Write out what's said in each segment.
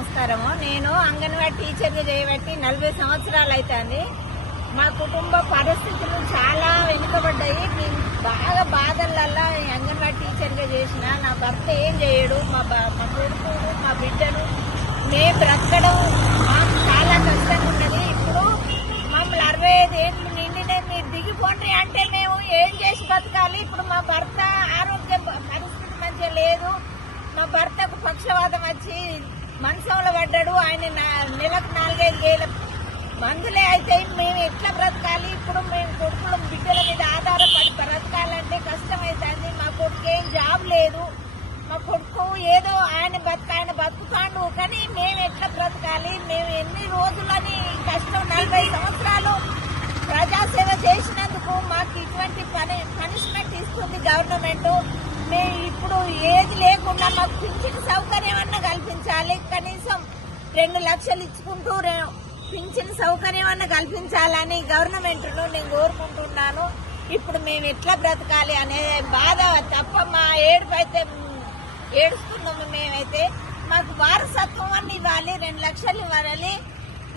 నమస్కారము. నేను అంగన్వాడీ టీచర్గా చేయబట్టి 40 సంవత్సరాలు అవుతుంది. మా కుటుంబ పరిస్థితులు చాలా వెనుకబడ్డాయి. మేము బాగా బాధలల్లా అంగన్వాడీ టీచర్గా చేసిన. నా భర్త ఏం చేయడు. మా కొడుకు మా బిడ్డను మేము బ్రతకడం మాకు చాలా కష్టంగా ఉన్నది. ఇప్పుడు మమ్మల్ని 65 ఏళ్ళు నిండినే మీరు దిగిపోండి అంటే మేము ఏం చేసి బతకాలి? ఇప్పుడు మా భర్త ఆరోగ్య పరిస్థితి మంచిగా లేదు. మా భర్తకు పక్షవాతం వచ్చి మంచంలో పడ్డాడు. ఆయన నెలకు 4-5 వేల మందులే అయితే మేము ఎట్లా బ్రతకాలి? ఇప్పుడు మేము కొడుకులు బిడ్డల మీద ఆధారపడి బ్రతకాలంటే కష్టమవుతుంది. మా కొడుకు ఏం జాబ్ లేదు. మా కొడుకు ఏదో ఆయన బతుకుతాడు, కానీ మేము ఎట్లా బ్రతకాలి? మేము ఎన్ని రోజులని కష్టం 40 సంవత్సరాలు ప్రజాసేవ చేసినందుకు మాకు ఇటువంటి పనిష్మెంట్ ఇస్తుంది గవర్నమెంట్. మేము ఇప్పుడు ఏది లేకుండా మాకు పింఛన్ సౌకర్యం అన్నా కల్పించాలి. కనీసం 2 లక్షలు ఇచ్చుకుంటూ పింఛన్ సౌకర్యం అన్నా కల్పించాలని గవర్నమెంట్ను నేను కోరుకుంటున్నాను. ఇప్పుడు మేము ఎట్లా బ్రతకాలి అనే బాధ తప్ప మా ఏడుపు అయితే ఏడుస్తున్నాము. మేమైతే మాకు వారసత్వం అని ఇవ్వాలి, 2 లక్షలు ఇవ్వాలి,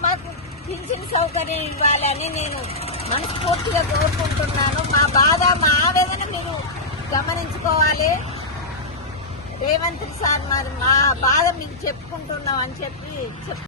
మాకు పింఛన్ సౌకర్యం ఇవ్వాలి అని నేను మనస్ఫూర్తిగా కోరుకుంటున్నాను. మా బాధ మా ఆవేదన మీరు గమనించుకోవాలి. రేవంత్ సార్ మరి మా బాధ మీకు చెప్పుకుంటున్నాం అని చెప్పి